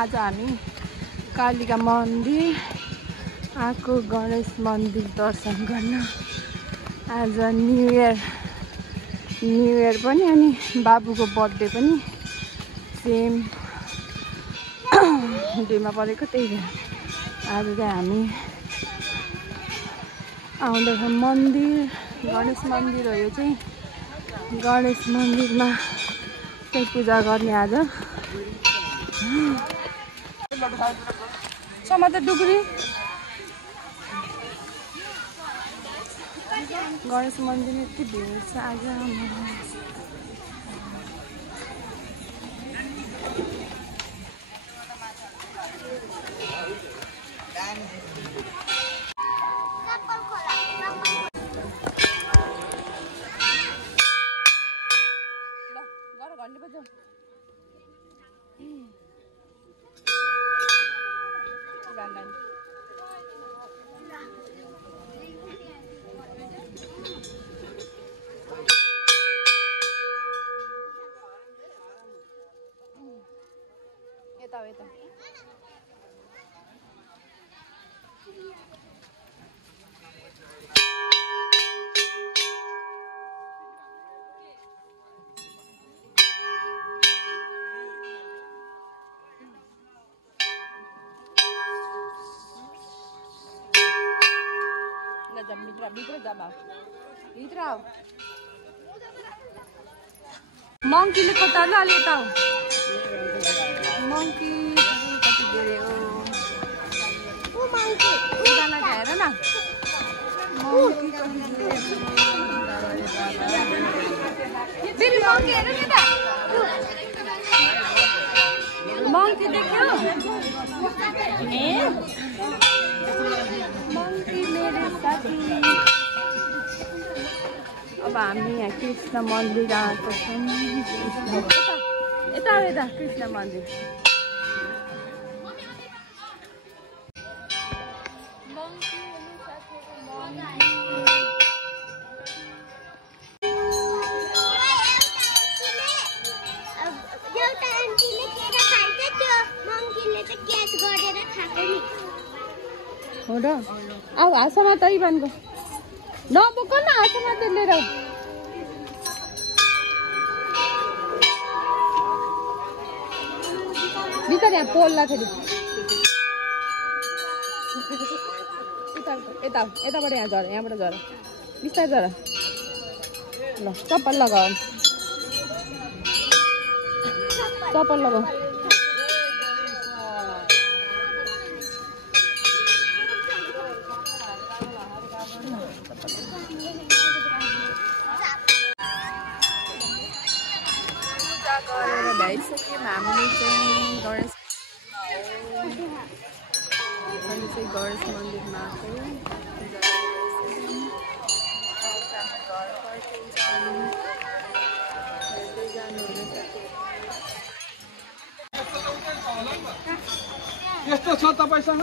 आज हामी कालिका मन्दिर आएको, गणेश मन्दिर दर्शन गर्न। आज न्यू इयर पनि अनि बाबुको बर्थडे पनि सेम डेमा परेको, त्यही भएर आज चाहिँ हामी आउँदैछ मन्दिर, गणेश मन्दिर हो यो चाहिँ। गणेश मन्दिरमा चाहिँ पूजा गर्ने आज। समातेर डुब्री गणेश मन्दिरमा यति भिड छ आज। मंकीले कताले अलि यता हो। मंकी कति धेरै हो। उजाला हेर न, मंकी कति धेरै हो। मंकी हेर नि त, मंकी देख्यो? मंकी मेरो साथी। अब हामी यहाँ कृष्ण मन्दिर आएको छौँ। यता यता कृष्ण मन्दिर। हो र, अब हाँसमा त इभानको नबोक न, हाँसमा त लिएर बिस्तारै यहाँ पोल्ला फेरि। यताबाट यहाँ झर, यहाँबाट झर, बिस्तारै झर। ल चप्पल लगाऊ, चप्पल लगाऊ। हामीले चाहिँ गणेश मन्दिरमा आएको। यस्तो छ तपाईसँग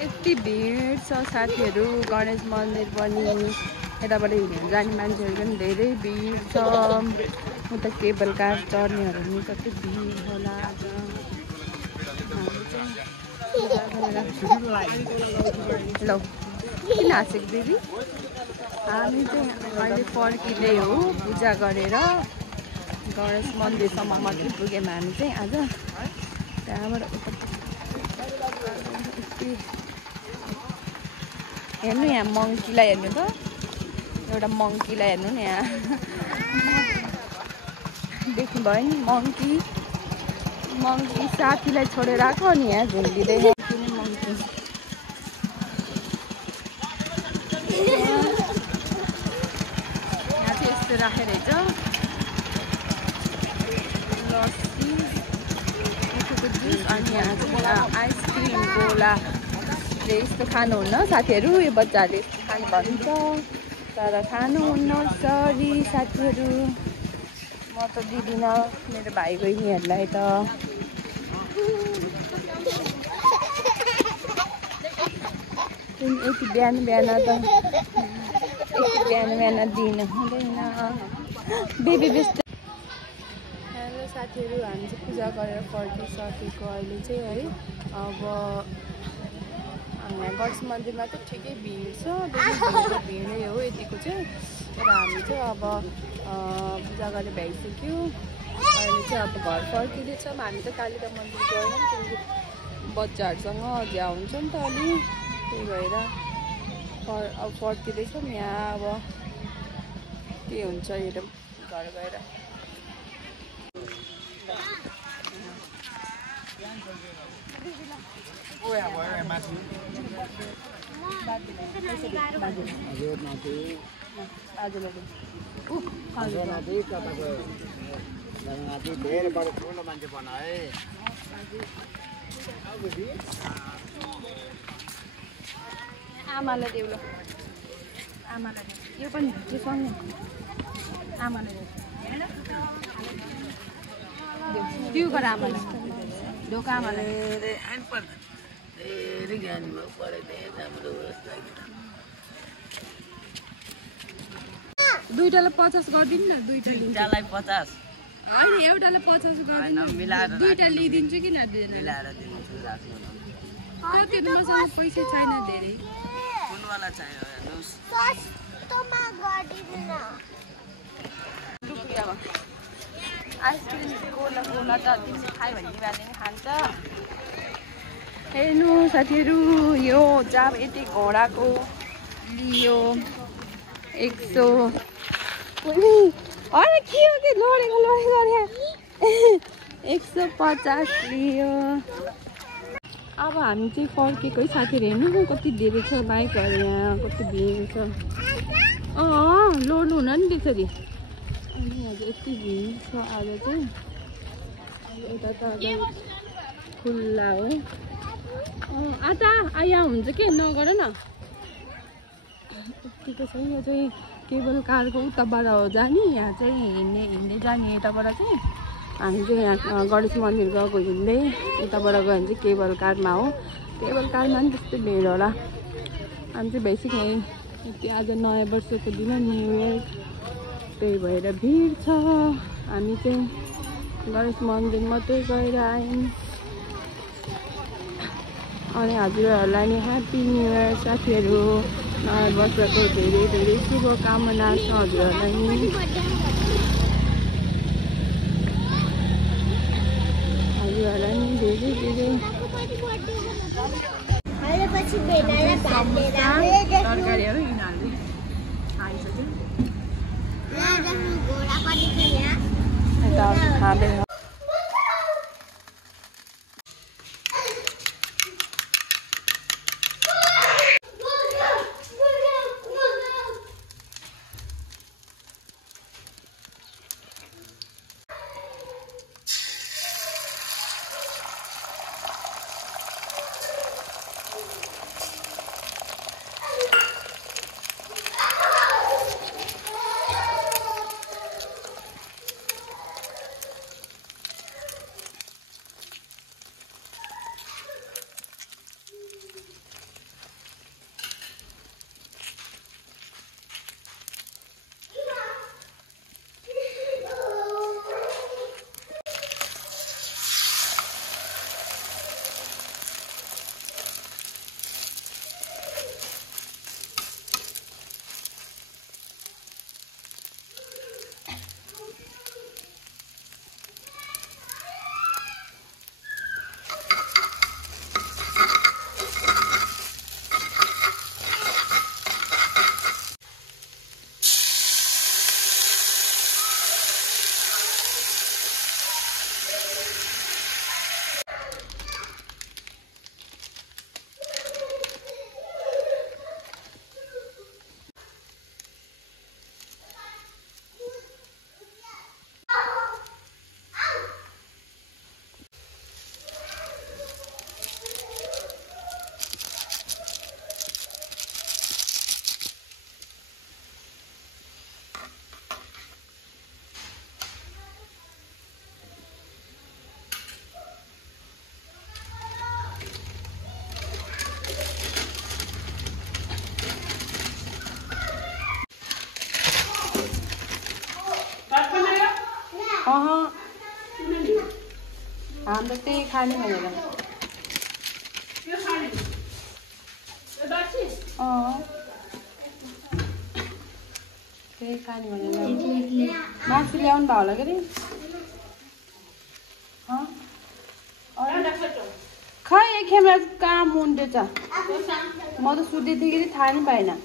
यति भिड छ साथीहरू। गणेश मन्दिर पनि यताबाट हिँडेर जाने मान्छेहरू पनि धेरै भिड छ। उता केबल कार चढ्नेहरू पनि कति भिड होला आज। ल किन हाँसेको दिदी? हामी चाहिँ अहिले फर्किँदै हो पूजा गरेर। गणेश मन्दिरसम्म मात्रै पुग्यौँ हामी चाहिँ आज। त्यहाँबाट हेर्नु यहाँ मङ्कीलाई हेर्नु त, एउटा मङ्कीलाई हेर्नु नि यहाँ देख्नुभयो नि। मङ्की साथीलाई छोडेर आएको, अनि यहाँ झुन्डिँदै मङ्की। यहाँ चाहिँ यस्तो राखेर रहेछ लस्सी, मिठोको जुस, अनि यहाँ चाहिँ आइसक्रिम, गोला। यस्तो खानुहुन्न साथीहरू, यो बच्चाहरूले यस्तो खानु भन्छ तर खानुहुन्न, सरी साथीहरू। म त दिदिनँ मेरो भाइ बहिनीहरूलाई त। यति बिहान बिहान त यति बिहान बिहान दिन हुँदैन बेबी बेस्ट। हेलो साथीहरू, हामी चाहिँ पूजा गरेर फर्किसकेको अहिले चाहिँ है। अब यहाँ गणेश मन्दिरमा त ठिकै भिड छ, भिडै हो यतिको चाहिँ। तर हामी चाहिँ अब पूजा गरेर भ्याइसक्यो। अहिले चाहिँ अब घर फर्किँदैछौँ। हामी त कालिका मन्दिर गएनौँ किनकि बच्चाहरूसँग झ्या हुन्छ नि त अलि, त्यही भएर अब फर्किँदैछौँ। यहाँ अब के हुन्छ हेरौँ घर गएर। आमालाई देऊ ल, आमालाई देऊ। यो पनि त्यो सँगै आमालाई देऊ, त्यो गर आमालाई, ढोका आमालाई। दुईटालाई 50 गरिदिनु न, दुईटालाई 50 होइन, एउटालाई 50 गरिदिनु, दुईटा लिइदिन्छु कि मिलाएर दिन्छु। कति मसँग पैसा छैन धेरै, कुनवाला चाहियो हेर्नुस् सस्तोमा गरिदिनु न। रुपियाँमा आइसक्रिम गोला गोला त तिमीले खायो भने तिमीहरूले नि खान्छ। हेर्नु साथीहरू, यो चाप यति घोडाको लियो 100। अरे के हो कि लडेको गरे 150 लियो। अब हामी चाहिँ फर्केको है साथीहरू। हेर्नु कति धेरै छ बाइकहरू, यहाँ कति भिड छ। लड्नु हुन नि त्यसरी। अनि हजुर यति भिड छ आज चाहिँ। यता त अब खुल्ला हो। आता यहाँ हुन्छ कि नगर न, यतिको छ। यो चाहिँ केबल कारको उताबाट हो जाने, यहाँ चाहिँ हिँड्दै जाने। यताबाट चाहिँ हामी चाहिँ यहाँ गणेश मन्दिर गएको हिँड्दै, यताबाट गयो भने चाहिँ केबल कारमा हो। केबल कारमा पनि त्यस्तै भिड होला। हामी चाहिँ बेसिक यहीँ यति आज नयाँ वर्षको दिन न्यु इयर, त्यही भएर भिड छ। हामी चाहिँ गणेश मन्दिर मात्रै गएर आयौँ। अनि हजुरहरूलाई नि ह्याप्पी न्यु इयर साथीहरू। नयाँ वर्षको धेरै धेरै शुभकामना छ हजुरहरूलाई नि। हजुरहरूलाई नि धेरै धेरै तरकारीहरू यिनीहरूले खान्छ यता खाँदैन। हामी त त्यही खाने भनेर त्यही खाने भनेर मासु ल्याउनु भयो होला के अरे खै एकखेपमा कहाँ मुन्टेछ म त सुत्दैखेरि थाहा नै पाइनँ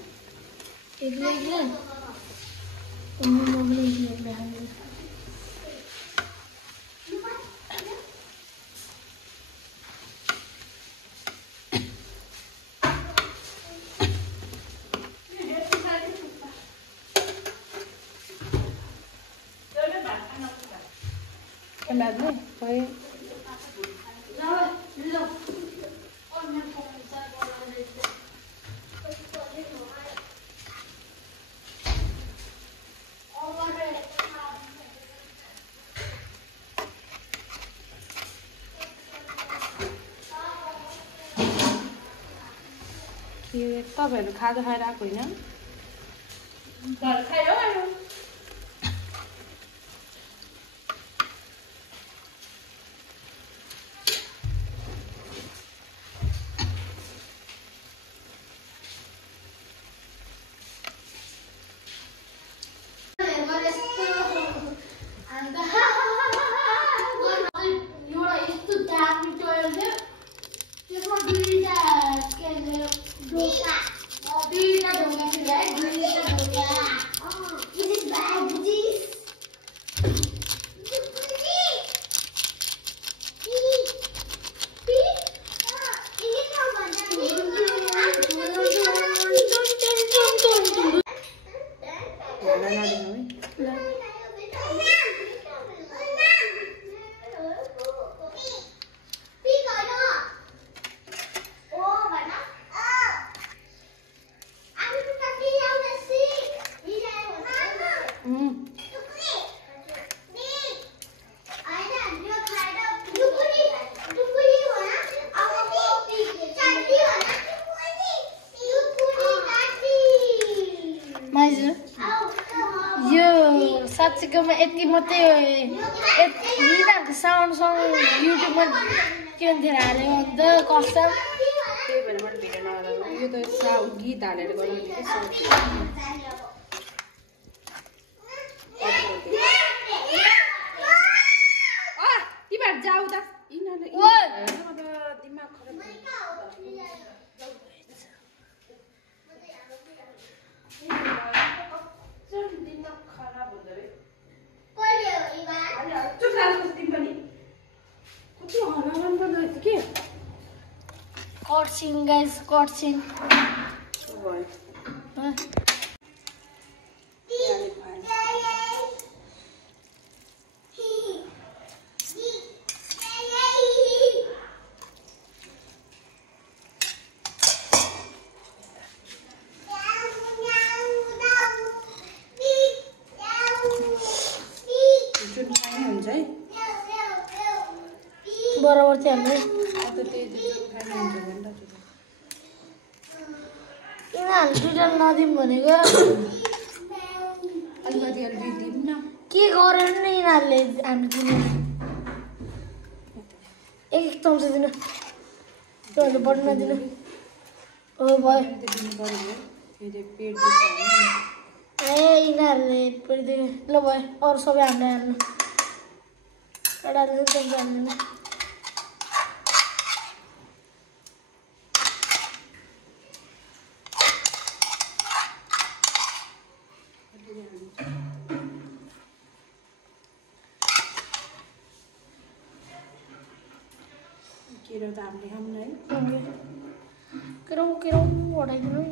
तपाईँहरू खाजा खाएर आएको होइन साँच्चीकोमा यति मात्रै यिनीहरूको साउन्ड युट्युबमा के हुन्थ्यो हाल्यो अन्त कसम त्यही भएर मैले भिडियो नगरेको यो त गीत हालेर तिमीहरू जाऊ त दिमाग खराब हुँदो रहेछ Coaching guys, coaching. बराबर चाहिँ हाम्रो यिनीहरू दुईजना नदिउँ भनेको के गरेर नि यिनीहरूले हामी दिनु एक चम्चा दिनु त्योहरूले बढी नदिनु हो भयो ए यिनीहरूले पेटदेखि ल भयो अरू सबै हामीले हाल्नु एउटा चम्चा हाल्नु किरो त हामीले खाऊँ है किरो उडाइदिनु